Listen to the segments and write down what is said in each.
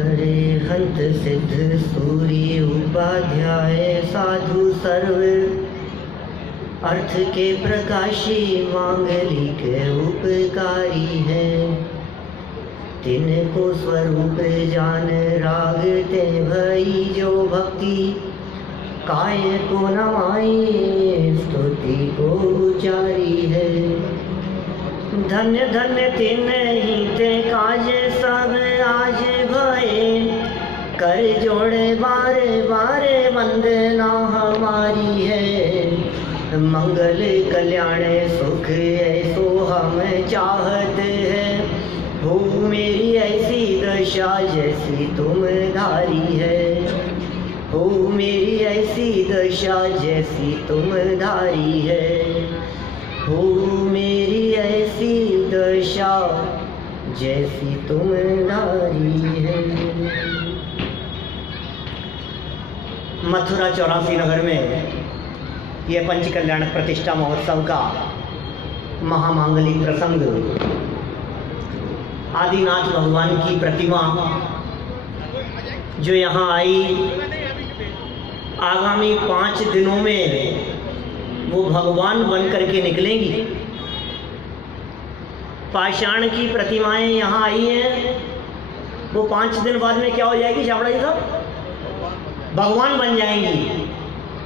अरिहंत सिद्ध सूर्य उपाध्याय साधु सर्व अर्थ के प्रकाशी मांगलिक उपकारी है। तिनको स्वरूप जान रागते भई जो भक्ति काय को नमाई स्तुति को उचारी है। धन्य धन्य तिन ही ते काज सब आज भये कर जोड़े बारे बारे वंदना हमारी है। मंगल कल्याण सुख ऐसो हम चाहत है। हो मेरी ऐसी दशा जैसी तुम धारी है। हो मेरी ऐसी दशा जैसी तुम धारी है। हो मेरी ऐसी दशा जैसी तुम धारी है। मथुरा 84 नगर में यह पंच कल्याण प्रतिष्ठा महोत्सव का महामांगलिक प्रसंग, आदिनाथ भगवान की प्रतिमा जो यहाँ आई, आगामी 5 दिनों में वो भगवान बन करके निकलेंगी। पाषाण की प्रतिमाएं यहाँ आई हैं, वो 5 दिन बाद में क्या हो जाएगी छाबड़ा जी साहब? भगवान बन जाएंगी।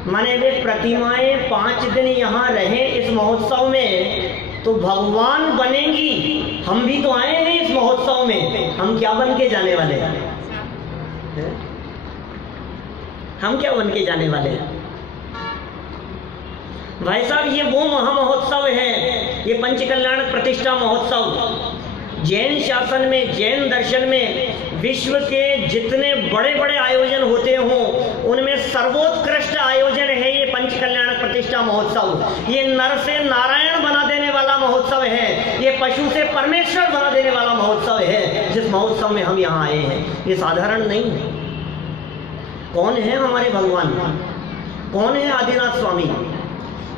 माने वे प्रतिमाएं 5 दिन यहाँ रहे इस महोत्सव में तो भगवान बनेंगी। हम भी तो आए हैं इस महोत्सव में, हम क्या बन के जाने वाले हैं? हम क्या बन के जाने वाले हैं? भाई साहब, ये वो महामहोत्सव है, ये पंच कल्याण प्रतिष्ठा महोत्सव। जैन शासन में, जैन दर्शन में विश्व के जितने बड़े बड़े आयोजन होते हों उनमें सर्वोत्कृष्ट आयोजन है ये पंच कल्याण प्रतिष्ठा महोत्सव। ये नर से नारायण बना देने वाला महोत्सव है, ये पशु से परमेश्वर बना देने वाला महोत्सव है। जिस महोत्सव में हम यहाँ आए हैं ये साधारण नहीं है। कौन है हमारे भगवान? कौन है आदिनाथ स्वामी?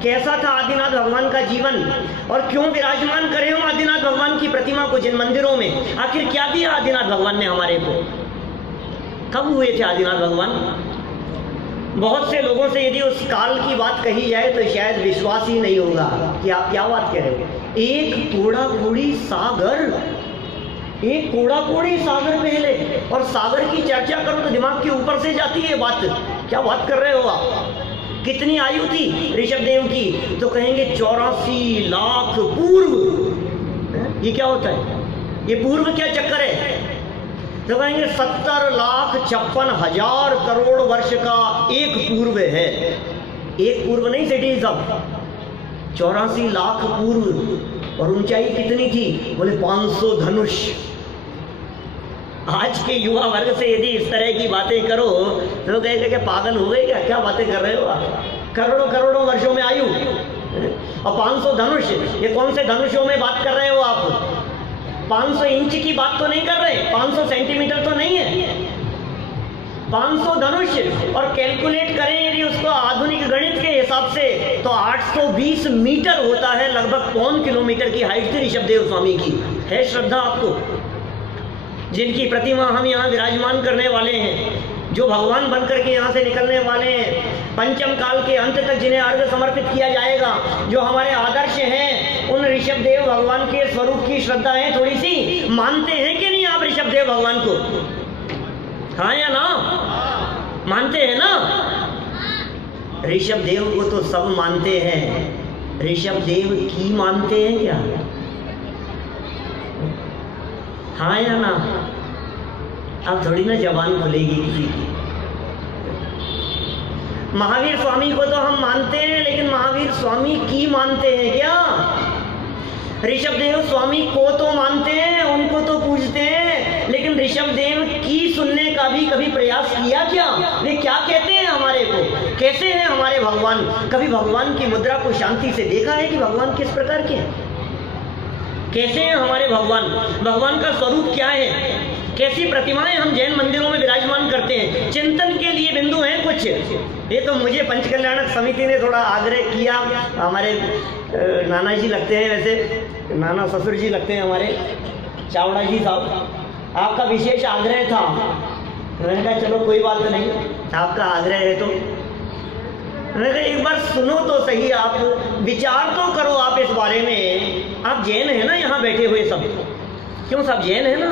कैसा था आदिनाथ भगवान का जीवन और क्यों विराजमान करे हम आदिनाथ भगवान की प्रतिमा को जिन मंदिरों में? आखिर क्या दिया आदिनाथ भगवान ने हमारे को? कब हुए थे आदिनाथ भगवान? बहुत से लोगों से यदि उस काल की बात कही जाए तो शायद विश्वास ही नहीं होगा कि आप क्या बात कह रहे हो। एक कूड़ा कूड़ी सागर, एक कूड़ा कूड़ी सागर पहले, और सागर की चर्चा करो तो दिमाग के ऊपर से जाती है बात। क्या बात कर रहे हो आप? कितनी आयु थी ऋषभदेव की? तो कहेंगे 84 लाख पूर्व। ये क्या होता है? ये पूर्व क्या चक्कर है? तो कहेंगे 70,56,000 करोड़ वर्ष का एक पूर्व है। एक पूर्व नहीं सेठी साहब, 84 लाख पूर्व। और ऊंचाई कितनी थी? बोले 500 धनुष। आज के युवा वर्ग से यदि इस तरह की बातें करो तो कहेंगे कि पागल हो गए क्या? क्या बातें कर रहे हो आप? करोड़ों करोड़ों वर्षों में आयु और 500 धनुष। ये कौन से धनुषों में बात कर रहे हो आप? 500 इंच की बात तो नहीं कर रहे, 500 सेंटीमीटर तो नहीं है, 500 धनुष। और कैलकुलेट करें यदि उसको आधुनिक गणित के हिसाब से तो 820 मीटर होता है, लगभग 1 किलोमीटर की हाइट थी ऋषभदेव स्वामी की। है श्रद्धा आपको? जिनकी प्रतिमा हम यहाँ विराजमान करने वाले हैं, जो भगवान बनकर के यहाँ से निकलने वाले हैं, पंचम काल के अंत तक जिन्हें अर्घ समर्पित किया जाएगा, जो हमारे आदर्श हैं, उन ऋषभदेव भगवान के स्वरूप की श्रद्धा है थोड़ी सी? मानते हैं कि नहीं आप ऋषभदेव भगवान को? हाँ या ना? मानते हैं ना? ऋषभदेव को तो सब मानते हैं, ऋषभदेव की मानते हैं क्या? हाँ या ना? अब थोड़ी ना जबान खुलेगी किसी की। महावीर स्वामी को तो हम मानते हैं, लेकिन महावीर स्वामी की मानते हैं क्या? ऋषभदेव स्वामी को तो मानते हैं, उनको तो पूजते हैं, लेकिन ऋषभदेव की सुनने का भी कभी प्रयास किया क्या? वे क्या कहते हैं हमारे को? कैसे हैं हमारे भगवान? कभी भगवान की मुद्रा को शांति से देखा है कि भगवान किस प्रकार के हैं? कैसे हैं हमारे भगवान? भगवान का स्वरूप क्या है? कैसी प्रतिमाएं हम जैन मंदिरों में विराजमान करते हैं? चिंतन के लिए बिंदु हैं कुछ। ये तो मुझे पंच कल्याणक समिति ने थोड़ा आग्रह किया। हमारे नाना जी लगते हैं, वैसे नाना ससुर जी लगते हैं हमारे, चावड़ा जी साहब। आपका विशेष आग्रह था। मैंने कहा चलो कोई बात नहीं, आपका आग्रह है तो। मैंने कहा एक बार सुनो तो सही, आप विचार तो करो आप इस बारे में। आप जैन है ना यहाँ बैठे हुए सब? क्यों सब जैन है ना?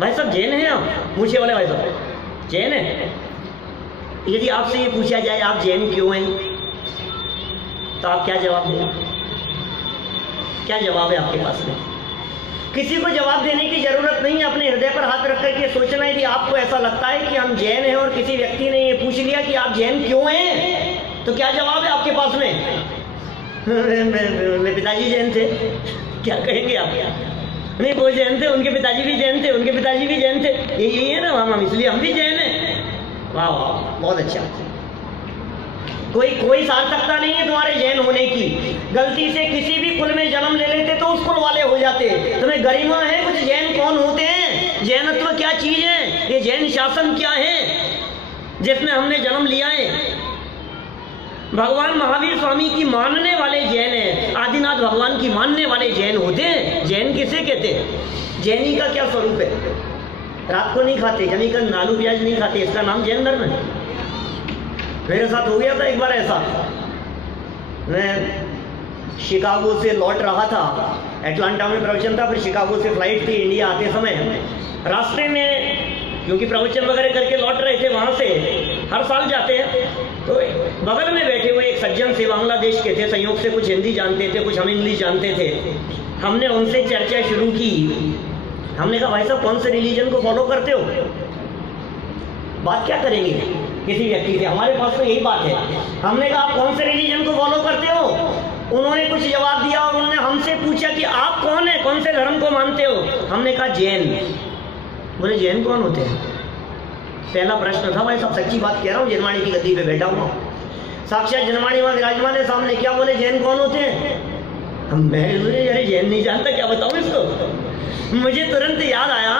भाई सब जैन है आप? पूछे वाले भाई सब जैन है? यदि आपसे ये पूछा जाए आप जैन क्यों हैं, तो आप क्या जवाब देंगे? क्या जवाब है आपके पास में? किसी को जवाब देने की जरूरत नहीं है। अपने हृदय पर हाथ रख करके सोचना, यदि आपको ऐसा लगता है कि हम जैन हैं और किसी व्यक्ति ने ये पूछ लिया कि आप जैन क्यों हैं, तो क्या जवाब है आपके पास में? मेरे पिताजी जैन थे। क्या कहेंगे आप? नहीं, वो जैन थे, उनके पिताजी भी जैन थे, उनके पिताजी भी जैन थे, यही है ना हम इसलिए हम भी जैन हैं। वाह वाह, बहुत अच्छा। कोई सार्थकता नहीं है तुम्हारे जैन होने की। गलती से किसी भी कुल में जन्म ले लेते तो उस कुल वाले हो जाते। तुम्हें गरिमा है कुछ? जैन कौन होते हैं? जैनत्व क्या चीज है? ये जैन शासन क्या है जिसमें हमने जन्म लिया है? भगवान महावीर स्वामी की मानने वाले जैन हैं, आदिनाथ भगवान की मानने वाले जैन होते हैं। जैन किसे कहते हैं? जैनी का क्या स्वरूप है? रात को नहीं खाते, जमीकंद आलू प्याज नहीं खाते, इसका नाम जैन धर्म है। मेरे साथ हो गया था एक बार ऐसा। मैं शिकागो से लौट रहा था, एटलांटा में प्रवचन था, फिर शिकागो से फ्लाइट थी इंडिया आते समय। रास्ते में क्योंकि प्रवचन वगैरह करके लौट रहे थे वहाँ से, हर साल जाते हैं, तो बगल में बैठे हुए एक सज्जन से, बांग्लादेश के थे, संयोग से कुछ हिंदी जानते थे, कुछ हम इंग्लिश जानते थे। हमने उनसे चर्चा शुरू की। हमने कहा भाई साहब कौन से रिलीजन को फॉलो करते हो? बात क्या करेंगे किसी व्यक्ति से, हमारे पास तो यही बात है। हमने कहा आप कौन से रिलीजन को फॉलो करते हो? उन्होंने कुछ जवाब दिया और उन्होंने हमसे पूछा कि आप कौन है, कौन से धर्म को मानते हो? हमने कहा जैन। बोले जैन कौन होते हैं? पहला प्रश्न था। भाई सब सच्ची बात कह रहा हूँ, जनवाणी की गद्दी पे बैठा हुआ, साक्षात जनवाणी वहां विराजमान है सामने। क्या बोले जैन कौन होते हैं? मैं बोले अरे जैन नहीं जानता, क्या बताऊँ इसको? मुझे तुरंत याद आया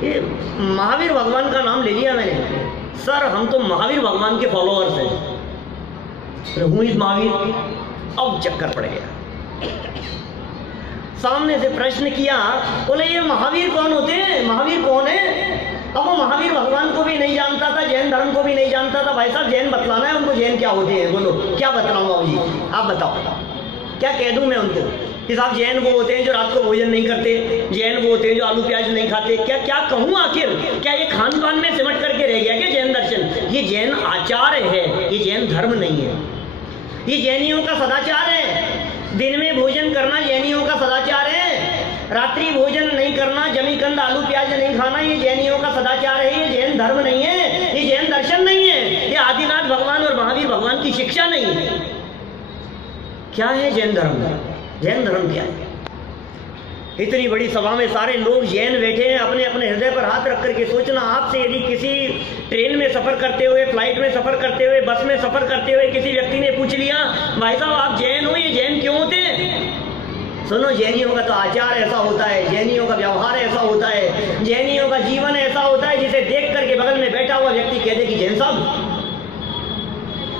कि महावीर भगवान का नाम ले लिया मैंने। सर हम तो महावीर भगवान के फॉलोअर्स हैं। हूँ इस महावीर। अब चक्कर पड़ गया। सामने से प्रश्न किया, बोले ये महावीर कौन होते हैं? महावीर कौन है? अब वो महावीर भगवान को भी नहीं जानता था, जैन धर्म को भी नहीं जानता था। भाई साहब जैन बतलाना है उनको, जैन क्या होते हैं? बोलो क्या बतलाऊं बाबू जी, आप बताओ क्या कह दूं मैं उनको कि साहब जैन वो होते हैं जो रात को भोजन नहीं करते, जैन वो होते हैं जो आलू प्याज नहीं खाते। क्या कहूँ आखिर? क्या ये खान पान में सिमट करके रह गया क्या जैन दर्शन? ये जैन आचार है, ये जैन धर्म नहीं है। ये जैनियों का सदाचार है। दिन में भोजन करना जैनियों का सदाचार है। रात्रि भोजन नहीं करना, जमीकंद आलू प्याज नहीं खाना, ये जैनियों का सदाचार है। ये जैन धर्म नहीं है, ये जैन दर्शन नहीं है, ये आदिनाथ भगवान और महावीर भगवान की शिक्षा नहीं है। क्या है जैन धर्म? जैन धर्म क्या है? इतनी बड़ी सभा में सारे लोग जैन बैठे हैं, अपने अपने हृदय पर हाथ रख करके सोचना। आपसे यदि किसी ट्रेन में सफर करते हुए, फ्लाइट में सफर करते हुए, बस में सफर करते हुए किसी व्यक्ति ने पूछ लिया भाई साहब आप जैन हो, ये जैन क्यों होते हैं? सुनो, जैनियों का तो आचार ऐसा होता है, जैनियों का व्यवहार ऐसा होता है, जैनियों का जीवन ऐसा होता है जिसे देख करके बगल में बैठा हुआ व्यक्ति कह दे कि जैन साहब।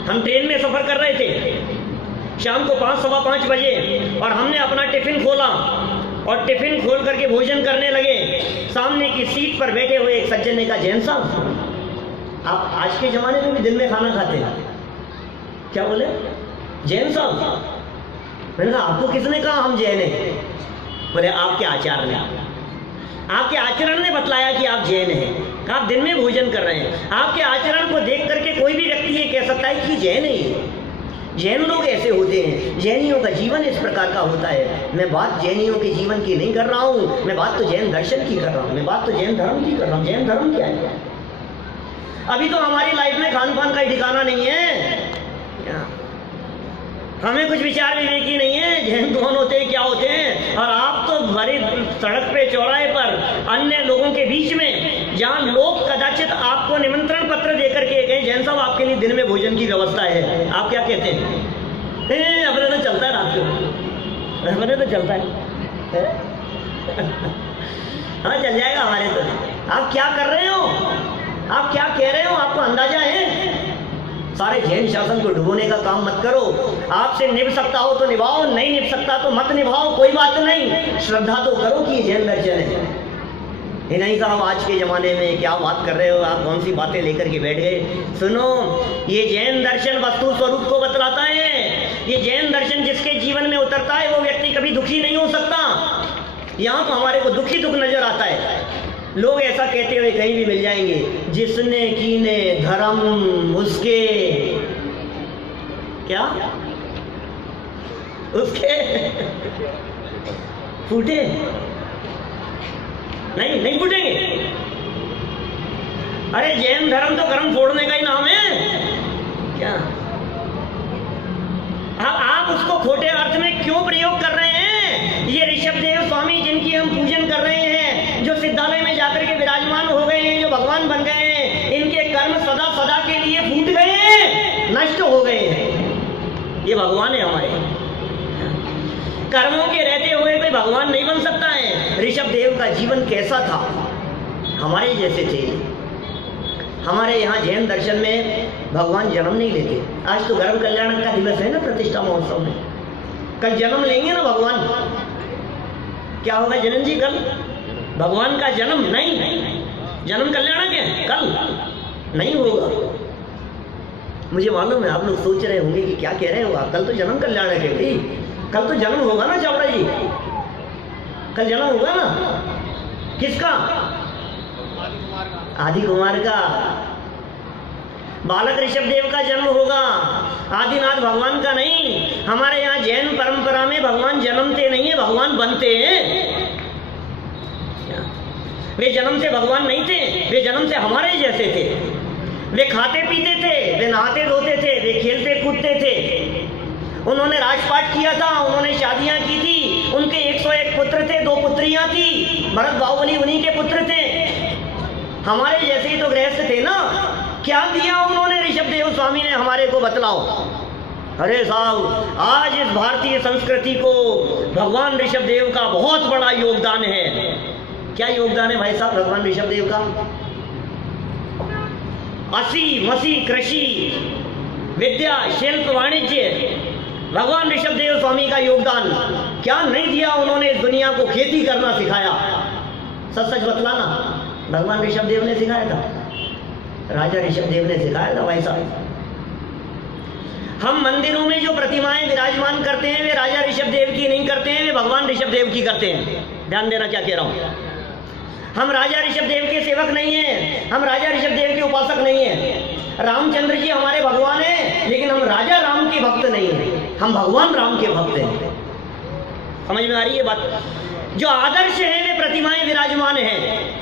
हम ट्रेन में सफर कर रहे थे शाम को 5, सवा 5 बजे, और हमने अपना टिफिन खोला और टिफिन खोल करके भोजन करने लगे। सामने की सीट पर बैठे हुए एक सज्जन ने कहा जैन साहब आप आज के जमाने में भी दिन में खाना खाते हैं? क्या बोले? जैन साहब। मैंने कहा आपको किसने कहा हम जैन हैं? बोले आपके आचार ने, आपके आचरण ने बतलाया कि आप जैन हैं। आप दिन में भोजन कर रहे हैं, आपके आचरण को देख करके कोई भी व्यक्ति ये कह सकता है कि जैन है। जैन लोग ऐसे होते हैं, जैनियों का जीवन इस प्रकार का होता है। मैं बात जैनियों के जीवन की नहीं कर रहा हूँ, मैं बात तो जैन दर्शन की कर रहा हूँ, मैं बात तो जैन धर्म की कर रहा हूँ। जैन धर्म क्या है? अभी तो हमारी लाइफ में खान पान का ठिकाना नहीं है, हमें कुछ विचार विवेक ही नहीं है जैन कौन होते हैं, क्या होते हैं। और आप तो भरे सड़क पे, चौराहे पर, अन्य लोगों के बीच में, जहाँ लोग कदाचित आपको निमंत्रण पत्र देकर के कहें जैन साहब आपके लिए दिन में भोजन की व्यवस्था है, आप क्या कहते हैं? अपने तो चलता है रात को, अपने तो चलता है। हाँ चल जाएगा हमारे तो। आप क्या कर रहे हो? आप क्या कह रहे हो? आपको अंदाजा है? सारे जैन शासन को डुबोने का काम मत करो। आपसे निभ सकता हो तो निभाओ, नहीं निभ सकता तो मत निभाओ, कोई बात नहीं। श्रद्धा तो करो कि जैन दर्शन है। नहीं साहब आज के ज़माने में क्या बात कर रहे हो आप, कौन सी बातें लेकर के बैठ गए। सुनो, ये जैन दर्शन वस्तु स्वरूप को बतलाता है। ये जैन दर्शन जिसके जीवन में उतरता है वो व्यक्ति कभी दुखी नहीं हो सकता। यहाँ तो हमारे को दुखी दुख नजर आता है। लोग ऐसा कहते हुए कहीं भी मिल जाएंगे, जिसने कीने धर्म उसके क्या उसके फूटे नहीं फूटेंगे। अरे जैन धर्म तो कर्म फोड़ने का ही नाम है क्या? अब आप उसको खोटे अर्थ में क्यों प्रयोग कर रहे हैं? ये ऋषभदेव स्वामी जिनकी हम पूजन कर रहे हैं, जो सिद्धालय में जाकर के विराजमान हो गए हैं, जो भगवान बन गए हैं, इनके कर्म सदा सदा के लिए फूट गए हैं, नष्ट हो गए हैं। ये भगवान है हमारे। कर्मों के रहते हुए कोई भगवान नहीं बन सकता है। ऋषभदेव का जीवन कैसा था? हमारे जैसे थे। हमारे यहाँ जैन दर्शन में भगवान जन्म नहीं लेते। आज तो गर्भ कल्याण का दिवस है ना, प्रतिष्ठा महोत्सव में। कल जन्म लेंगे ना भगवान। क्या होगा जनन जी कल? भगवान का जन्म नहीं, जन्म कल्याण के कल नहीं होगा। मुझे मालूम है आप लोग सोच रहे होंगे कि क्या कह रहे हो आप, कल तो जन्म कल्याण के भाई, कल तो जन्म होगा ना चावड़ा जी, कल जन्म होगा ना। किसका? आदि कुमार का। बालक ऋषभदेव का जन्म होगा, आदिनाथ भगवान का नहीं। हमारे यहाँ जैन परंपरा में भगवान जन्मते नहीं है, भगवान बनते हैं। वे जन्म से भगवान नहीं थे, वे जन्म से हमारे जैसे थे। वे खाते पीते थे, वे नहाते धोते थे, वे खेलते कूदते थे। उन्होंने राजपाट किया था, उन्होंने शादियां की थी। उनके 101 पुत्र थे, 2 पुत्रियां थी। भरत बाहुबली उन्हीं के पुत्र थे। हमारे जैसे ही तो गृहस्थ थे ना। क्या दिया उन्होंने ऋषभदेव स्वामी ने हमारे को, बतलाओ। अरे साहब, आज इस भारतीय संस्कृति को भगवान ऋषभदेव का बहुत बड़ा योगदान है। क्या योगदान है भाई साहब भगवान ऋषभदेव का? 80 मसी कृषि विद्या शिल्प वाणिज्य, भगवान ऋषभदेव स्वामी का योगदान। क्या नहीं दिया उन्होंने इस दुनिया को? खेती करना सिखाया। सच सच बतलाना, भगवान ऋषभदेव ने सिखाया था, राजा ऋषभदेव ने सिखाया था भाई साहब। हम मंदिरों में जो प्रतिमाएं विराजमान करते हैं वे राजा ऋषभदेव की नहीं करते हैं, वे भगवान ऋषभदेव की करते हैं। ध्यान देना क्या कह रहा हूं। हम राजा ऋषभदेव के सेवक नहीं हैं, हम राजा ऋषभदेव के उपासक नहीं हैं। रामचंद्र जी हमारे भगवान हैं, लेकिन हम राजा राम के भक्त नहीं हैं, हम भगवान राम के भक्त हैं। समझ में आ रही है बात? जो आदर्श है वे प्रतिमाएं विराजमान हैं।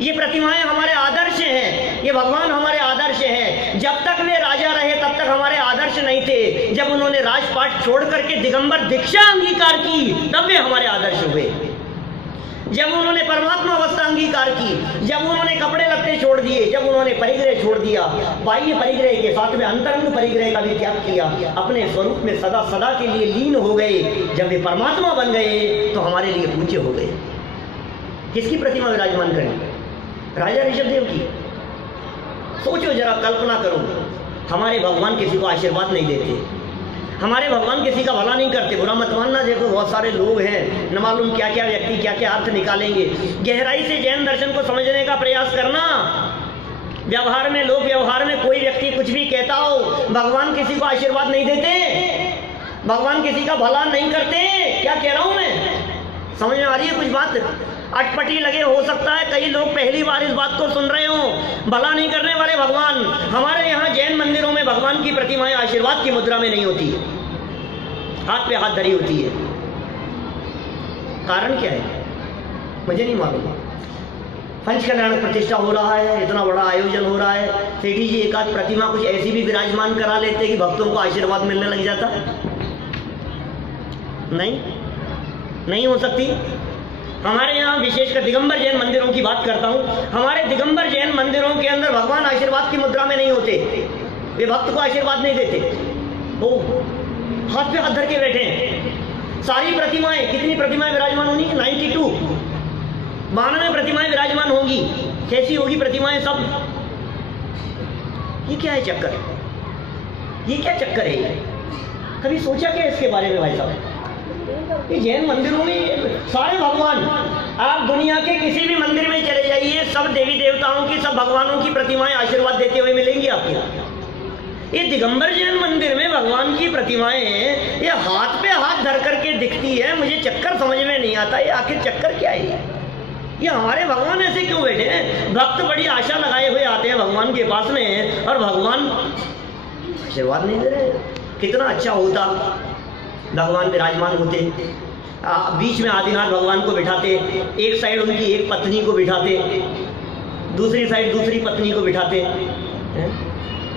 ये प्रतिमाएं हमारे आदर्श हैं, ये भगवान हमारे आदर्श हैं। जब तक वे राजा रहे तब तक हमारे आदर्श नहीं थे। जब उन्होंने राजपाट छोड़ करके दिगंबर दीक्षा अंगीकार की तब वे हमारे आदर्श हुए। जब उन्होंने परमात्मा अवस्था अंगीकार की, जब उन्होंने कपड़े लत्ते छोड़ दिए, जब उन्होंने परिग्रह छोड़ दिया, बाह्य परिग्रह के साथ में अंतरंग परिग्रह का भी त्याग किया, अपने स्वरूप में सदा सदा के लिए लीन हो गए, जब वे परमात्मा बन गए तो हमारे लिए पूज्य हो गए। किसकी प्रतिमा विराजमान करें? राजा ऋषभदेव की। सोचो जरा, कल्पना करो, हमारे भगवान किसी को आशीर्वाद नहीं देते, हमारे भगवान किसी का भला नहीं करते। बुरा मत मानना, देखो बहुत सारे लोग हैं, न मालूम क्या क्या व्यक्ति क्या क्या अर्थ निकालेंगे। गहराई से जैन दर्शन को समझने का प्रयास करना। व्यवहार में, लोक व्यवहार में कोई व्यक्ति कुछ भी कहता हो, भगवान किसी को आशीर्वाद नहीं देते, भगवान किसी का भला नहीं करते। क्या कह रहा हूं मैं? समझ में आ रही है कुछ बात? अटपटी लगे, हो सकता है कई लोग पहली बार इस बात को सुन रहे हो। भला नहीं करने वाले भगवान। हमारे यहाँ जैन मंदिरों में भगवान की प्रतिमाएं आशीर्वाद की मुद्रा में नहीं होती, हाथ पे हाथ धरी होती है। कारण क्या है मुझे नहीं मालूम। पंच कल्याण प्रतिष्ठा हो रहा है, इतना बड़ा आयोजन हो रहा है, सेठी जी एक आध प्रतिमा कुछ ऐसी भी विराजमान करा लेते कि भक्तों को आशीर्वाद मिलने लग जाता। नहीं हो सकती। हमारे यहाँ विशेषकर दिगंबर जैन मंदिरों की बात करता हूँ। हमारे दिगंबर जैन मंदिरों के अंदर भगवान आशीर्वाद की मुद्रा में नहीं होते, वे भक्त को आशीर्वाद नहीं देते, वो हाथ पे हाथ धर के बैठे हैं। सारी प्रतिमाएं, कितनी प्रतिमाएं विराजमान होंगी? 92 92 प्रतिमाएं विराजमान होंगी। कैसी होगी प्रतिमाएं सब? ये क्या है चक्कर? ये क्या चक्कर है? कभी सोचा क्या इसके बारे में भाई साहब? ये जैन मंदिरों में सारे भगवान आप दुनिया के किसी भी मंदिर में चले जाइए, सब देवी देवताओं की, सब भगवानों की प्रतिमाएं आशीर्वाद देते हुए मिलेंगी आपको। ये दिगंबर जैन मंदिर में भगवान की प्रतिमाएं ये हाथ पे हाथ धर करके दिखती है। मुझे चक्कर समझ में नहीं आता, ये आखिर चक्कर क्या है? ये हमारे भगवान ऐसे क्यों बैठे हैं? भक्त बड़ी आशा लगाए हुए आते हैं भगवान के पास में और भगवान आशीर्वाद नहीं दे रहे। कितना अच्छा होता भगवान विराजमान होते, बीच में आदिनाथ भगवान को बिठाते, एक साइड उनकी एक पत्नी को बिठाते, दूसरी साइड दूसरी पत्नी को बिठाते,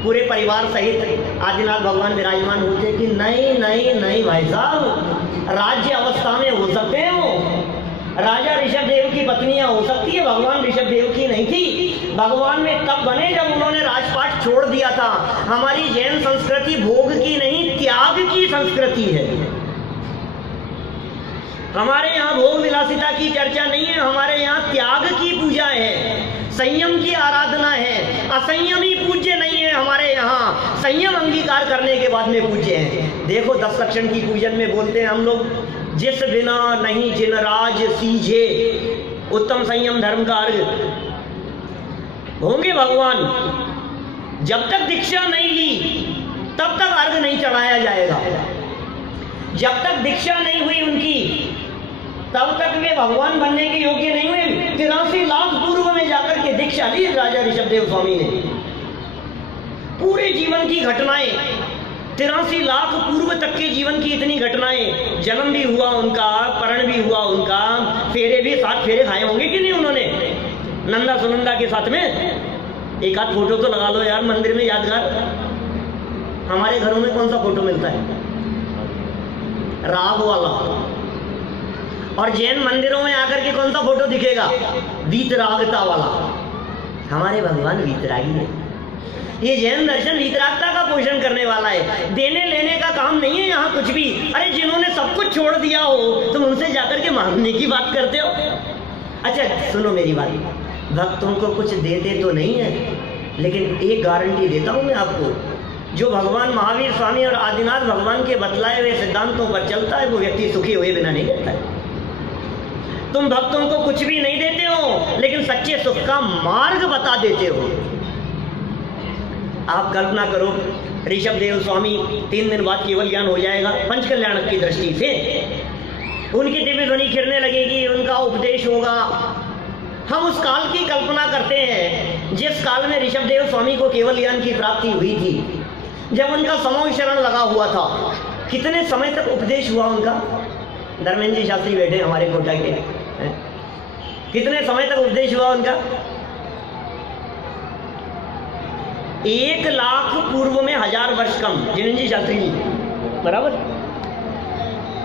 पूरे परिवार सहित आदिनाथ भगवान विराजमान होते। कि नहीं नहीं नहीं भाई साहब, राज्य अवस्था में हो सकते हैं वो, राजा ऋषभदेव की पत्नियां हो सकती है, भगवान ऋषभदेव की नहीं थी। भगवान में तब बने जब उन्होंने राजपाट छोड़ दिया था। हमारी जैन संस्कृति भोग की नहीं, त्याग की संस्कृति है। हमारे यहाँ भोग विलासिता की चर्चा नहीं है, हमारे यहाँ त्याग की पूजा है, संयम की आराधना है। असंयमी पूज्य नहीं है हमारे यहाँ, संयम अंगीकार करने के बाद में पूज्य है। देखो 10 लक्षण की पूजन में बोलते हैं हम लोग, जिस बिना नहीं जिन राज सीझे, उत्तम संयम धर्म का अर्घ होंगे भगवान। जब तक दीक्षा नहीं ली तब तक अर्घ नहीं चढ़ाया जाएगा। जब तक दीक्षा नहीं हुई उनकी तब तक वे भगवान बनने के योग्य नहीं हुए। 83 लाख पूर्व में जाकर के दीक्षा ली राजा ऋषभदेव स्वामी ने। पूरे जीवन की घटनाएं, 83 लाख पूर्व तक के जीवन की इतनी घटनाएं, जन्म भी हुआ उनका, परण भी हुआ उनका, फेरे भी 7 फेरे खाए होंगे कि नहीं उन्होंने नंदा सुनंदा के साथ में। एक आध फोटो तो लगा लो यार मंदिर में यादगार। हमारे घरों में कौन सा फोटो मिलता है? राग वाला। और जैन मंदिरों में आकर के कौन सा फोटो दिखेगा? वीतरागता वाला। हमारे भगवान वीतरागी है। ये जैन दर्शन वीतरागता का पोषण करने वाला है, देने लेने का काम नहीं है यहाँ कुछ भी। अरे जिन्होंने सब कुछ छोड़ दिया हो तुम उनसे जाकर के मांगने की बात करते हो। अच्छा सुनो मेरी बात, भक्त तुमको कुछ देते तो नहीं है, लेकिन एक गारंटी देता हूँ मैं आपको, जो भगवान महावीर स्वामी और आदिनाथ भगवान के बतलाए हुए सिद्धांतों पर चलता है वो व्यक्ति सुखी हुए बिना नहीं रहता है। तुम भक्तों को कुछ भी नहीं देते हो, लेकिन सच्चे सुख का मार्ग बता देते हो। आप कल्पना करो, ऋषभदेव स्वामी 3 दिन बाद केवल ज्ञान हो जाएगा पंच कल्याण की दृष्टि से, उनकी दिव्य ध्वनि खिरने लगेगी, उनका उपदेश होगा। हम उस काल की कल्पना करते हैं जिस काल में ऋषभदेव स्वामी को केवल ज्ञान की प्राप्ति हुई थी, जब उनका समूह शरण लगा हुआ था। कितने समय तक उपदेश हुआ उनका? धर्मेंद्र जी शास्त्री बैठे हमारे कोटा के, कितने समय तक उपदेश हुआ उनका? 1 लाख पूर्व में 1000 वर्ष कम, जिनेंद्र जी शास्त्री जी बराबर।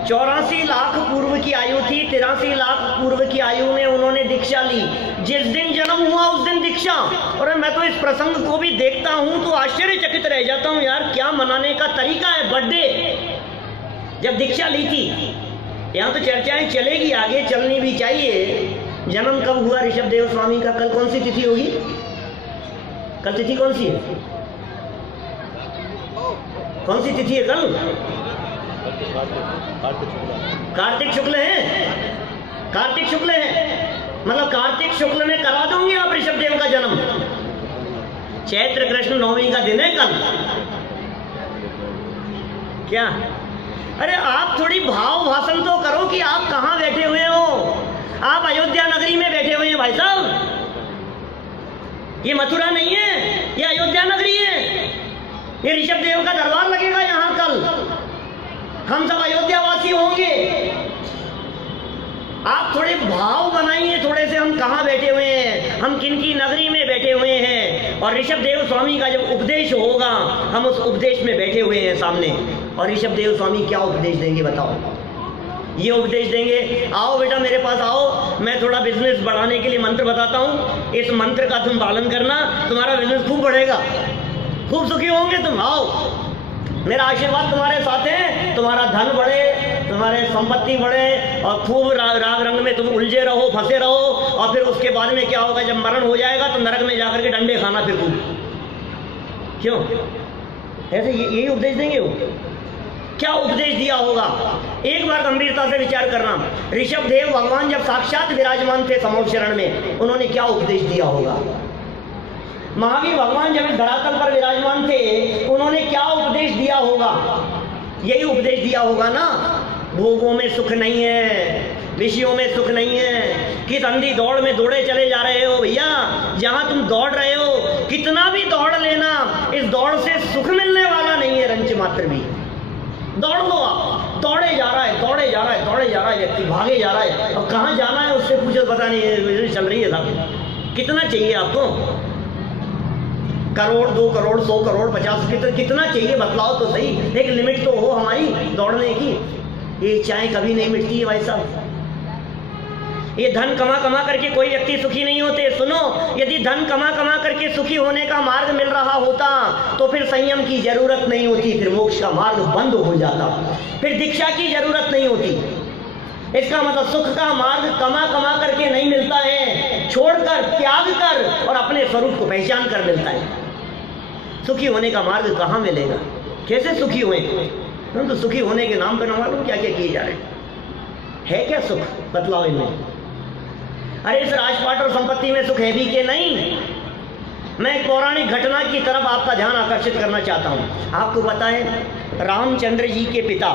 84 लाख पूर्व की आयु थी, 83 लाख पूर्व की आयु में उन्होंने दीक्षा ली। जिस दिन जन्म हुआ उस दिन दीक्षा। और मैं तो इस प्रसंग को भी देखता हूं तो आश्चर्यचकित रह जाता हूं, यार क्या मनाने का तरीका है। बर्थडे जब दीक्षा ली थी, यहाँ तो चर्चाएं चलेगी, आगे चलनी भी चाहिए। जन्म कब हुआ ऋषभदेव स्वामी का? कल कौन सी तिथि होगी? कल तिथि कौन सी है? कौन सी तिथि है कल? कार्तिक शुक्ल है। कार्तिक शुक्ल है, मतलब कार्तिक शुक्ल में करा दोगे आप ऋषभदेव का जन्म। चैत्र कृष्ण नवमी का दिन है कल। क्या? अरे आप थोड़ी भाव भाषण तो करो कि आप कहाँ बैठे हुए हो। आप अयोध्या नगरी में बैठे हुए हैं भाई साहब। ये मथुरा नहीं है, ये अयोध्या नगरी है। ये ऋषभदेव का दरबार लगेगा यहाँ कल। हम सब अयोध्यावासी होंगे। आप थोड़े भाव बनाइए थोड़े से, हम कहाँ बैठे हुए हैं, हम किन की नगरी में बैठे हुए हैं। और ऋषभदेव स्वामी का जब उपदेश होगा, हम उस उपदेश में बैठे हुए हैं सामने। और ऋषभदेव स्वामी क्या उपदेश देंगे बताओ? ये उपदेश देंगे, आओ बेटा मेरे पास आओ, मैं थोड़ा बिजनेस बढ़ाने के लिए मंत्र बताता हूँ, इस मंत्र का तुम पालन करना, तुम्हारा बिजनेस खूब बढ़ेगा, खूब सुखी होंगे तुम। आओ, मेरा आशीर्वाद तुम्हारे साथ है, तुम्हारा धन बढ़े, तुम्हारे संपत्ति बढ़े, और खूब राग रंग में तुम उलझे रहो, फंसे रहो। और फिर उसके बाद में क्या होगा? जब मरण हो जाएगा तो नरक में जाकर के डंडे खाना फिर खूब। क्यों? ऐसे यही उपदेश देंगे वो? क्या उपदेश दिया होगा? एक बार गंभीरता से विचार करना। ऋषभदेव भगवान जब साक्षात विराजमान थे समोप शरण में, उन्होंने क्या उपदेश दिया होगा? महावीर भगवान जब इस धरातल पर विराजमान थे, उन्होंने क्या उपदेश दिया होगा? यही उपदेश दिया होगा ना, भोगों में सुख नहीं है, विषयों में सुख नहीं है। किस अंधी दौड़ में दौड़े चले जा रहे हो भैया? जहां तुम दौड़ रहे हो, कितना भी दौड़ लेना, इस दौड़ से सुख मिलने वाला नहीं है रंच मात्र भी। दौड़ लो आप, दौड़े जा रहा है, दौड़े जा रहा है, दौड़े जा रहा है व्यक्ति, भागे जा रहा है। अब कहाँ जाना है उससे पूछो, पता नहीं चल रही है साहब। कितना चाहिए आपको? करोड़, 2 करोड़, 100 करोड़, 50, कितना चाहिए बतलाओ तो सही। एक लिमिट तो हो हमारी दौड़ने की। ये चाय कभी नहीं मिटती है भाई साहब। ये धन कमा कमा करके कोई व्यक्ति सुखी नहीं होते। सुनो, यदि धन कमा कमा करके सुखी होने का मार्ग मिल रहा होता तो फिर संयम की जरूरत नहीं होती, फिर मोक्ष का मार्ग बंद हो जाता, फिर दीक्षा की जरूरत नहीं होती। इसका मतलब सुख का मार्ग कमा कमा करके नहीं मिलता है, छोड़कर, त्याग कर और अपने स्वरूप को पहचान कर मिलता है। सुखी होने का मार्ग कहाँ मिलेगा? कैसे सुखी हुए? हम तो सुखी होने के नाम पर न मालूम क्या क्या किए जा रहे हैं। है क्या सुख? बतलाओ इनमें। अरे इस राजपाट और संपत्ति में सुख है भी कि नहीं? मैं एक पौराणिक घटना की तरफ आपका ध्यान आकर्षित करना चाहता हूं। आपको पता है रामचंद्र जी के पिता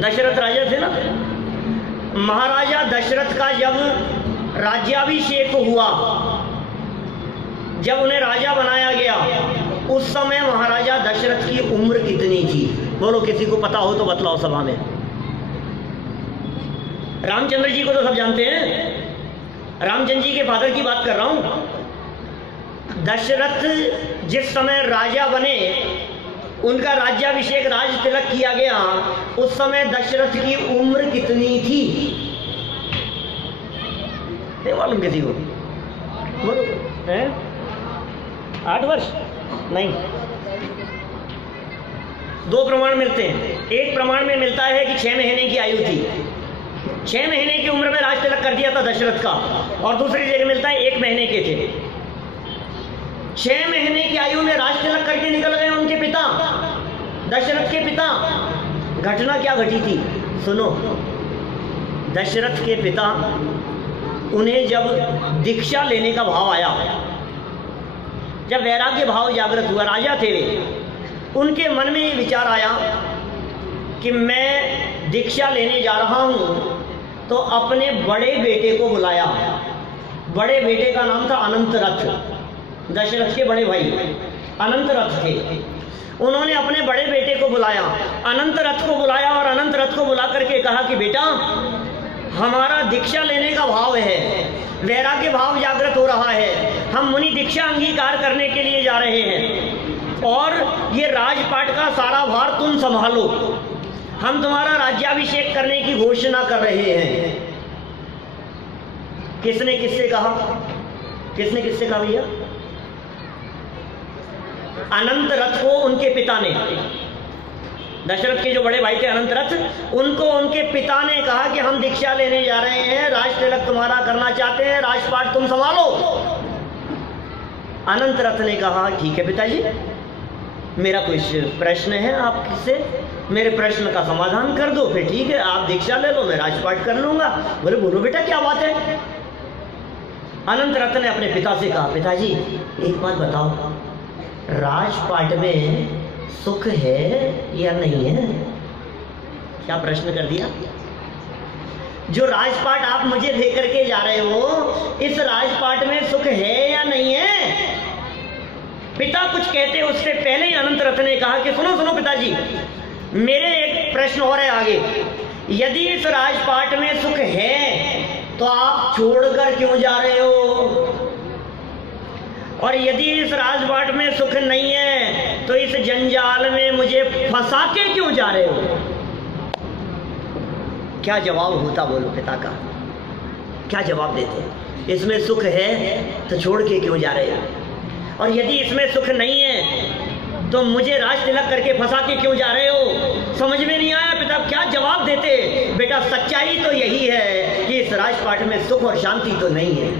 दशरथ राजा थे ना। महाराजा दशरथ का जब राज्याभिषेक हुआ, जब उन्हें राजा बनाया गया, उस समय महाराजा दशरथ की उम्र कितनी थी? बोलो, किसी को पता हो तो बतलाओ सभा में। रामचंद्र जी को तो सब जानते हैं, रामचंद्र जी के फादर की बात कर रहा हूं। दशरथ जिस समय राजा बने, उनका राज्याभिषेक, राज तिलक किया गया, उस समय दशरथ की उम्र कितनी थी? नहीं मालूम किसी को? बोलो। 8 वर्ष? नहीं। 2 प्रमाण मिलते हैं। एक प्रमाण में मिलता है कि 6 महीने की आयु थी, 6 महीने की उम्र में राज तिलक कर दिया था दशरथ का। और दूसरी जगह मिलता है 1 महीने के थे। 6 महीने की आयु में राज तिलक करके निकल गए उनके पिता, दशरथ के पिता। घटना क्या घटी थी? सुनो, दशरथ के पिता, उन्हें जब दीक्षा लेने का भाव आया, जब वैराग्य भाव जागृत हुआ, राजा थे वे, उनके मन में ये विचार आया कि मैं दीक्षा लेने जा रहा हूं, तो अपने बड़े बेटे को बुलाया। बड़े बेटे का नाम था अनंतरथ, दशरथ के बड़े भाई अनंतरथ थे। उन्होंने अपने बड़े बेटे को बुलाया, अनंतरथ को बुलाया, और अनंतरथ को बुला करके कहा कि बेटा, हमारा दीक्षा लेने का भाव है, वैराग्य भाव जागृत हो रहा है, हम मुनि दीक्षा अंगीकार करने के लिए जा रहे हैं, और ये राजपाट का सारा भार तुम संभालो, हम तुम्हारा राज्याभिषेक करने की घोषणा कर रहे हैं। किसने किससे कहा? किसने किससे कहा भैया? अनंतरथ को उनके पिता ने, दशरथ के जो बड़े भाई थे अनंतरथ, उनको उनके पिता ने कहा कि हम दीक्षा लेने जा रहे हैं, राज तिलक तुम्हारा करना चाहते हैं, राजपाट तुम संभालो। अनंतरथ ने कहा ठीक है पिताजी, मेरा कुछ प्रश्न है आपसे, मेरे प्रश्न का समाधान कर दो, फिर ठीक है आप दीक्षा ले लो, मैं राजपाट कर लूंगा। बोले बोलो बेटा क्या बात है? अनंतरथ ने अपने पिता से कहा, पिताजी एक बात बताओ, राजपाट में सुख है या नहीं है? क्या प्रश्न कर दिया? जो राजपाट आप मुझे लेकर के जा रहे हो, इस राजपाट में सुख है या नहीं है? पिता कुछ कहते उससे पहले ही अनंतरथ ने कहा कि सुनो सुनो पिताजी, मेरे एक प्रश्न और है आगे। यदि इस राजपाट में सुख है तो आप छोड़कर क्यों जा रहे हो? और यदि इस राजपाट में सुख नहीं है तो इस जंजाल में मुझे फंसा के क्यों जा रहे हो? क्या जवाब होता बोलो पिता का? क्या जवाब देते? इसमें सुख है तो छोड़ के क्यों जा रहे हो? और यदि इसमें सुख नहीं है तो मुझे राज तिलक करके फंसा के क्यों जा रहे हो? समझ में नहीं आया पिता क्या जवाब देते? बेटा सच्चाई तो यही है कि इस राजपाट में सुख और शांति तो नहीं है।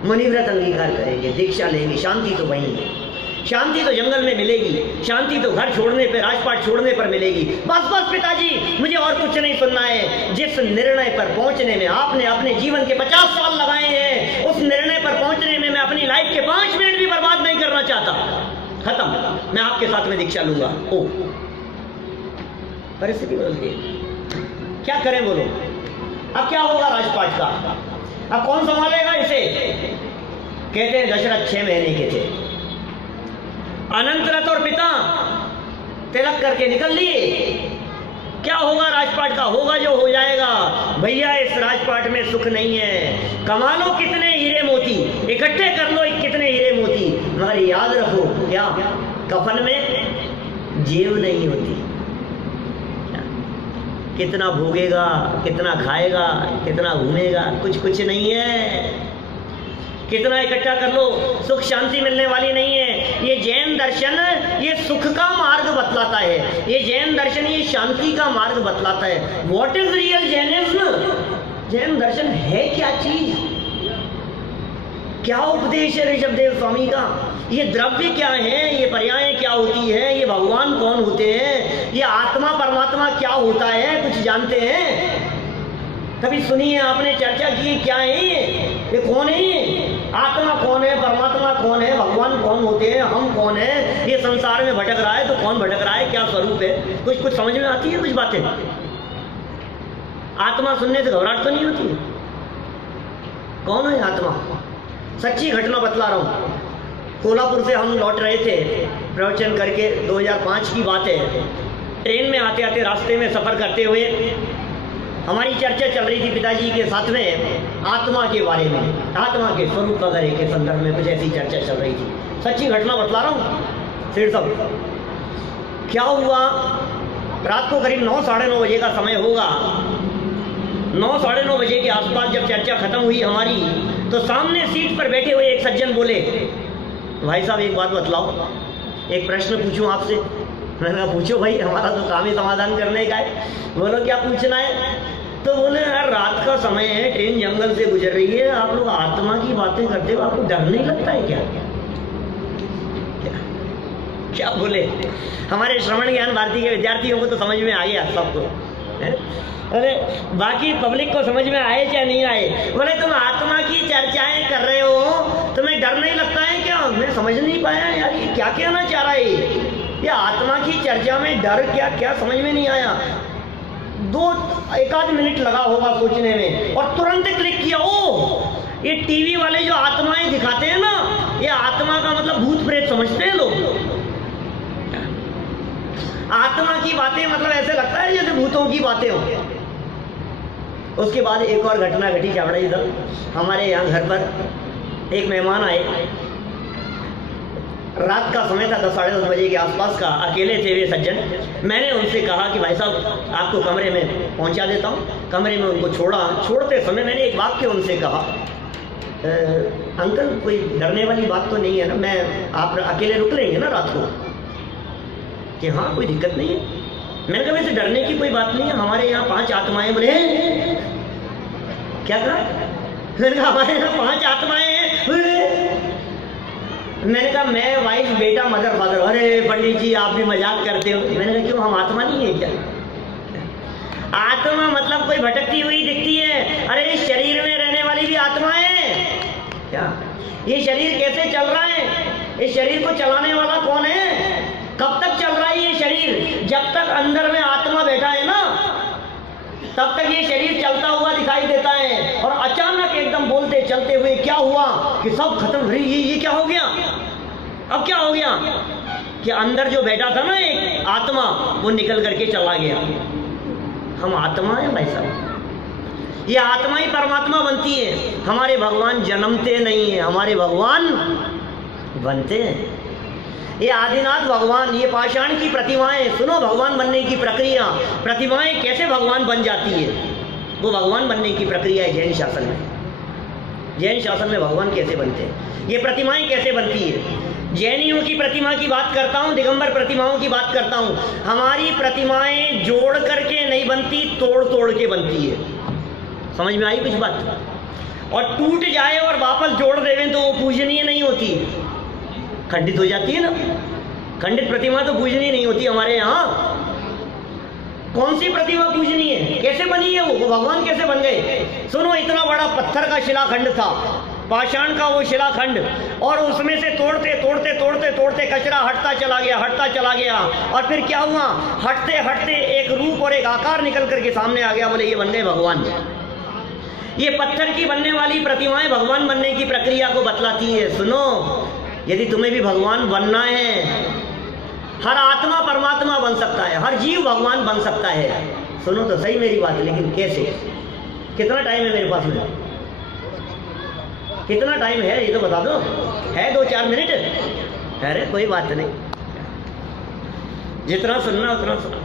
मुनिव्रत अंगीकार करेंगे, दीक्षा लेंगे, शांति तो वही है। शांति तो जंगल में मिलेगी, शांति तो घर छोड़ने पर, राजपाट छोड़ने पर मिलेगी। बस बस पिताजी, मुझे और कुछ नहीं सुनना है। जिस निर्णय पर पहुंचने में आपने अपने जीवन के 50 साल लगाए हैं, उस निर्णय पर पहुंचने में मैं अपनी लाइफ के 5 मिनट भी बर्बाद नहीं करना चाहता। खत्म, मैं आपके साथ में दीक्षा लूंगा। ओ, परिस्थिति बदल गई, क्या करें बोलो? अब क्या होगा राजपाट का? अब कौन संभालेगा इसे? कहते हैं दशरथ 6 महीने के थे, अनंत रथ और पिता तिलक करके निकल लिए। क्या होगा राजपाट का? होगा जो हो जाएगा। भैया इस राजपाट में सुख नहीं है। कमा लो कितने हीरे मोती, इकट्ठे कर लो कितने हीरे मोती, मगर याद रखो क्या, कफन में जेब नहीं होती। कितना भोगेगा, कितना खाएगा, कितना घूमेगा, कुछ नहीं है। कितना इकट्ठा कर लो, सुख शांति मिलने वाली नहीं है। ये जैन दर्शन ये सुख का मार्ग बतलाता है, ये जैन दर्शन ये शांति का मार्ग बतलाता है। What is real Jainism? Jain दर्शन है क्या चीज? क्या उपदेश है ऋषभदेव स्वामी का? ये द्रव्य क्या है, ये पर्याय क्या होती है, ये भगवान कौन होते हैं, ये आत्मा परमात्मा क्या होता है, कुछ जानते हैं? कभी सुनी है आपने, चर्चा की? क्या है ये कौन है? आत्मा कौन है, परमात्मा कौन है, भगवान कौन होते हैं, हम कौन है? ये संसार में भटक रहा है तो कौन भटक रहा है, क्या स्वरूप है? कुछ समझ में आती है कुछ बातें? आत्मा सुनने से घबराहट तो नहीं होती? कौन है आत्मा? सच्ची घटना बतला रहा हूँ। कोल्हापुर से हम लौट रहे थे प्रवचन करके, 2005 की बात है। ट्रेन में आते आते रास्ते में सफर करते हुए हमारी चर्चा चल रही थी पिताजी के साथ में आत्मा के बारे में, आत्मा के स्वरूप वगैरह के संदर्भ में कुछ ऐसी चर्चा चल रही थी। सच्ची घटना बतला रहा हूँ। फिर सब क्या हुआ, रात को करीब 9 साढ़े 9 बजे का समय होगा। 9 साढ़े 9 बजे के आसपास जब चर्चा खत्म हुई हमारी, तो सामने सीट पर बैठे हुए एक सज्जन बोले, भाई साहब एक बात बतलाओ, एक प्रश्न पूछूं आपसे। मैंने कहा पूछो भाई, हमारा तो काम ही समाधान करने का है। बोलो क्या पूछना है? तो बोले यार रात का समय है, ट्रेन जंगल से गुजर रही है, आप लोग आत्मा की बातें करते हो, आपको डर नहीं लगता है क्या? क्या बोले? हमारे श्रवण ज्ञान भारती के विद्यार्थियों को तो समझ में आ गया सबको, अरे बाकी पब्लिक को समझ में आए क्या नहीं आए? बोले तुम आत्मा की चर्चाएं कर रहे हो, तुम्हें डर नहीं लगता है क्या? मैं समझ नहीं पाया यार, ये क्या कहना चाह रहा है? ये आत्मा की चर्चा में डर क्या क्या समझ में नहीं आया। 1 आध मिनट लगा होगा सोचने में, और तुरंत क्लिक किया। ओ, ये टीवी वाले जो आत्माएं दिखाते हैं ना, ये आत्मा का मतलब भूत प्रेत समझते हैं लोग। आत्मा की बातें मतलब ऐसे लगता है जैसे भूतों की बातें हो। उसके बाद एक और घटना घटी चावड़ा जी साहब। हमारे यहाँ घर पर एक मेहमान आए, रात का समय था, 10 साढ़े 10 बजे के आसपास का। अकेले थे वे सज्जन। मैंने उनसे कहा कि भाई साहब आपको कमरे में पहुंचा देता हूँ। कमरे में उनको छोड़ा। छोड़ते समय मैंने एक वाक्य उनसे कहा, अंकल कोई डरने वाली बात तो नहीं है ना, मैं आप अकेले रुक लेंगे ना रात को? कि हाँ कोई दिक्कत नहीं है। मैंने कहा वैसे डरने की कोई बात नहीं है, हमारे यहाँ 5 आत्माएं। बोले क्या कहा? मैंने कहा हमारे यहाँ 5 आत्माएं हैं। मैंने कहा मैं, वाइफ, बेटा, मदर, फादर। अरे पंडित जी आप भी मजाक करते हो। मैंने कहा क्यों, हम आत्मा नहीं है क्या? आत्मा मतलब कोई भटकती हुई दिखती है? अरे इस शरीर में रहने वाली भी आत्मा है क्या? ये शरीर कैसे चल रहा है? इस शरीर को चलाने वाला कौन है? कब तक चल रहा है ये शरीर? जब तक अंदर में आत्मा बैठा है ना, तब तक ये शरीर चलता हुआ दिखाई देता है। और अचानक एकदम बोलते चलते हुए क्या हुआ कि सब खत्म। ये क्या हो गया? अब क्या हो गया कि अंदर जो बैठा था ना एक आत्मा, वो निकल करके चला गया। हम आत्मा है भाई साहब, ये आत्मा ही परमात्मा बनती है। हमारे भगवान जन्मते नहीं है, हमारे भगवान बनते हैं। ये आदिनाथ भगवान, ये पाषाण की प्रतिमाएं, सुनो भगवान बनने की प्रक्रिया। प्रतिमाएं कैसे भगवान बन जाती है, वो भगवान बनने की प्रक्रिया है जैन शासन में। जैन शासन में भगवान कैसे बनते हैं, ये प्रतिमाएं कैसे बनती है। जैनियों की प्रतिमा की बात करता हूँ, दिगंबर प्रतिमाओं की बात करता हूँ। हमारी प्रतिमाएं जोड़ करके नहीं बनती, तोड़ तोड़ के बनती है। समझ में आई कुछ बात? और टूट जाए और वापस जोड़ देवें तो वो पूजनीय नहीं होती। खंडित हो जाती है ना। खंडित प्रतिमा तो पूजनी नहीं होती हमारे यहाँ। कौन सी प्रतिमा पूजनी है? कैसे बनी है वो भगवान कैसे बन गए? सुनो, इतना बड़ा पत्थर का शिलाखंड था, पाषाण का वो शिलाखंड, और उसमें से तोड़ते तोड़ते तोड़ते तोड़ते कचरा हटता चला गया, और फिर क्या हुआ? हटते हटते एक रूप और एक आकार निकल करके सामने आ गया। बोले ये बन गए भगवान। ये पत्थर की बनने वाली प्रतिमाएं भगवान बनने की प्रक्रिया को बतलाती है। सुनो, यदि तुम्हें भी भगवान बनना है, हर आत्मा परमात्मा बन सकता है, हर जीव भगवान बन सकता है। सुनो तो सही मेरी बात, लेकिन कैसे? कितना टाइम है मेरे पास में? कितना टाइम है ये तो बता दो। है 2-4 मिनट? अरे कोई बात नहीं, जितना सुनना उतना सुना,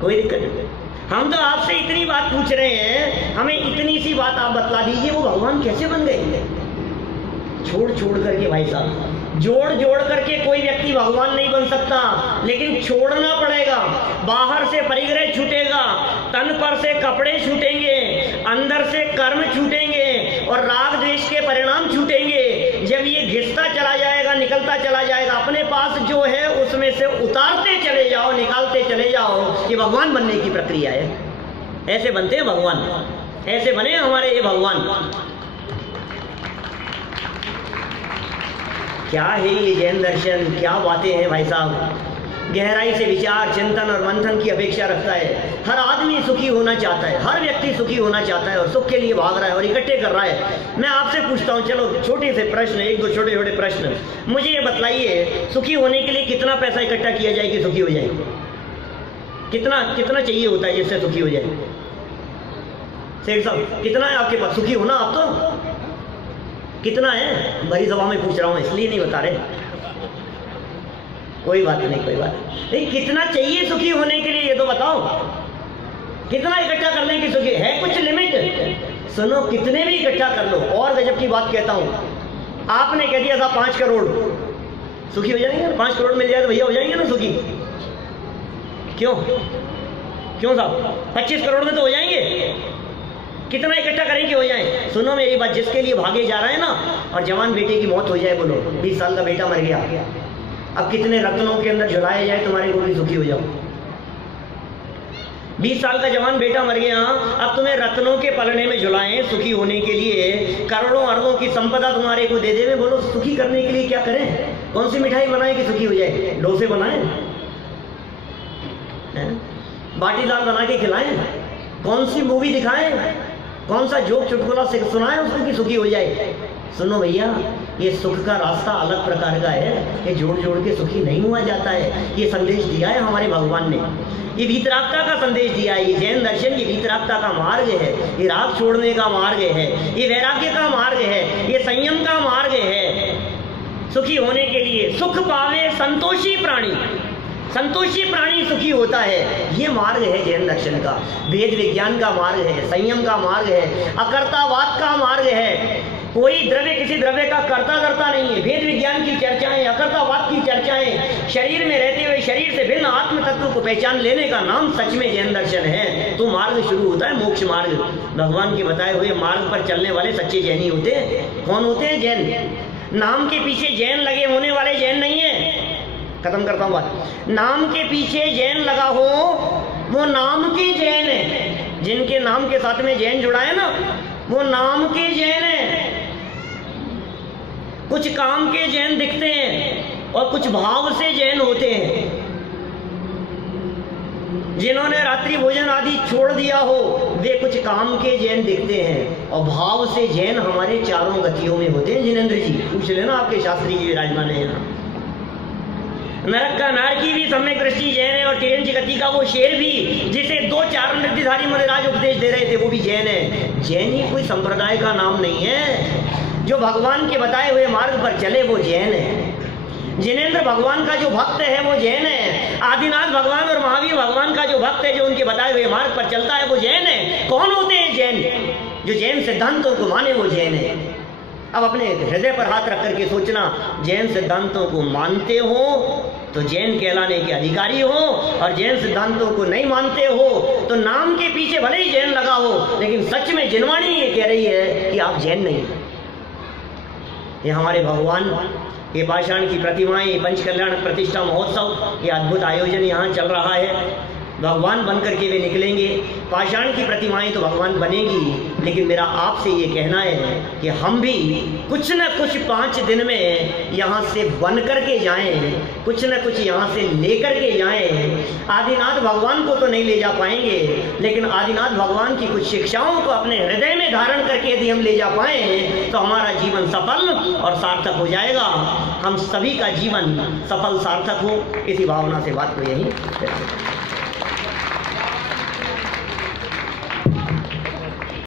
कोई दिक्कत नहीं। हम तो आपसे इतनी बात पूछ रहे हैं, हमें इतनी सी बात आप बतला दीजिए, वो भगवान कैसे बन गए? छोड़ करके भाई साहब, जोड़ करके कोई व्यक्ति भगवान नहीं बन सकता, लेकिन छोड़ना पड़ेगा। बाहर से परिग्रह छूटेगा, तन पर से कपड़े छूटेंगे, अंदर से कर्म छूटेंगे और राग द्वेष के परिणाम छूटेंगे। जब ये घिसता चला जाएगा, निकलता चला जाएगा, अपने पास जो है उसमें से उतारते चले जाओ, निकालते चले जाओ, ये भगवान बनने की प्रक्रिया है। ऐसे बनते हैं भगवान, ऐसे बने हमारे ये भगवान। क्या है ये जैन दर्शन? क्या बातें हैं भाई साहब। गहराई से विचार, चिंतन और मंथन की अपेक्षा रखता है। हर आदमी सुखी होना चाहता है, हर व्यक्ति सुखी होना चाहता है और सुख के लिए भाग रहा है और इकट्ठे कर रहा है। मैं आपसे पूछता हूँ, चलो छोटे से प्रश्न, 1-2 छोटे प्रश्न। मुझे ये बतलाइए, सुखी होने के लिए कितना पैसा इकट्ठा किया जाए कि सुखी हो जाए? कितना चाहिए होता है जिससे सुखी हो जाए? शेख साहब, कितना है आपके पास? सुखी होना आप तो कितना है? बड़ी सभा में पूछ रहा हूँ, इसलिए नहीं बता रहे। कोई बात नहीं। कितना चाहिए सुखी होने के लिए ये तो बताओ। कितना इकट्ठा कर लें कि सुखी? है कुछ लिमिट? सुनो, कितने भी इकट्ठा कर लो। और गजब की बात कहता हूँ, आपने कह दिया था 5 करोड़, सुखी हो जाएंगे? 5 करोड़ मिल जाए तो भैया हो जाएंगे ना सुखी? क्यों साहब? 25 करोड़ में तो हो जाएंगे। कितना इकट्ठा करें कि हो जाए? सुनो मेरी बात, जिसके लिए भागे जा रहा है ना, और जवान बेटे की मौत हो जाए, बोलो 20 साल का बेटा मर गया, अब कितने रत्नों के अंदर झुलाया जाए तुम्हारे को भी सुखी हो जाओ? 20 साल का जवान बेटा मर गया, अब तुम्हें रत्नों के पलड़े में झुलाएं सुखी होने के लिए, करोड़ों अरबों की संपदा तुम्हारे को दे दे, बोलो सुखी करने के लिए क्या करें? कौन सी मिठाई बनाए कि सुखी हो जाए? डोसे बनाए, बाटी दाल बना के खिलाएं, कौन सी मूवी दिखाएं, कौन सा जोक चुटकुला सुनाए उसको कि सुखी हो जाए? सुनो भैया, ये सुख का रास्ता अलग प्रकार का है, ये जोड़ के सुखी नहीं हुआ जाता है। ये संदेश दिया है हमारे भगवान ने, ये वीतरागता का संदेश दिया है। ये जैन दर्शन ये वीतरागता का मार्ग है, ये राग छोड़ने का मार्ग है, ये वैराग्य का मार्ग है, ये संयम का मार्ग है। सुखी होने के लिए सुख पावे संतोषी प्राणी, संतोषी प्राणी सुखी होता है। ये मार्ग है जैन दर्शन का, वेद विज्ञान का मार्ग है, संयम का मार्ग है, अकर्तावाद का मार्ग है। कोई द्रव्य किसी द्रव्य का कर्ता करता नहीं है। वेद विज्ञान की चर्चाएं, अकर्तावाद की चर्चाएं, शरीर में रहते हुए शरीर से भिन्न आत्म तत्व को पहचान लेने का नाम सच में जैन दर्शन है। तो मार्ग शुरू होता है मोक्ष मार्ग। भगवान के बताए हुए मार्ग पर चलने वाले सच्चे जैनी होते हैं। कौन होते हैं? जैन। नाम के पीछे जैन लगे होने वाले जैन नहीं है। खत्म करता हूं बात। नाम के पीछे जैन लगा हो, वो नाम के जैन है। जिनके नाम के साथ में जैन जुड़ा है ना, वो नाम के जैन है। कुछ काम के जैन दिखते हैं और कुछ भाव से जैन होते हैं। जिन्होंने रात्रि भोजन आदि छोड़ दिया हो, वे कुछ काम के जैन दिखते हैं, और भाव से जैन हमारे चारों गतियों में होते हैं। जिनेंद्र जी पूछ लेना, आपके शास्त्री जी विराजमान है यहाँ। नरक का नारकी भी सम्यक दृष्टि जैन है, और तिरंज गति का वो शेर भी, जिसे 2 चारण नृत्यधारी मुनिराज उपदेश दे रहे थे, वो भी जैन है। जैन ही कोई संप्रदाय का नाम नहीं है। जो भगवान के बताए हुए मार्ग पर चले वो जैन है। जिनेंद्र भगवान का जो भक्त है वो जैन है। आदिनाथ भगवान और महावीर भगवान का जो भक्त है, जो उनके बताए हुए मार्ग पर चलता है, वो जैन है। कौन होते हैं जैन? जो जैन सिद्धांतों को माने वो जैन है। अब अपने हृदय पर हाथ रख करके सोचना, जैन सिद्धांतों को मानते हो तो जैन कहलाने के अधिकारी हो, और जैन सिद्धांतों को नहीं मानते हो तो नाम के पीछे भले ही जैन लगा हो, लेकिन सच में जिनवाणी ये कह रही है कि आप जैन नहीं। ये हमारे भगवान, ये पाषाण की प्रतिमाएं, पंचकल्याण प्रतिष्ठा महोत्सव, ये अद्भुत आयोजन यहाँ चल रहा है। भगवान बन करके वे निकलेंगे। पाषाण की प्रतिमाएं तो भगवान बनेगी, लेकिन मेरा आपसे ये कहना है कि हम भी कुछ न कुछ 5 दिन में यहाँ से बन करके जाएं, कुछ न कुछ यहाँ से लेकर के जाएं। आदिनाथ भगवान को तो नहीं ले जा पाएंगे, लेकिन आदिनाथ भगवान की कुछ शिक्षाओं को अपने हृदय में धारण करके यदि हम ले जा पाएं तो हमारा जीवन सफल और सार्थक हो जाएगा। हम सभी का जीवन सफल सार्थक हो, इसी भावना से बात को यही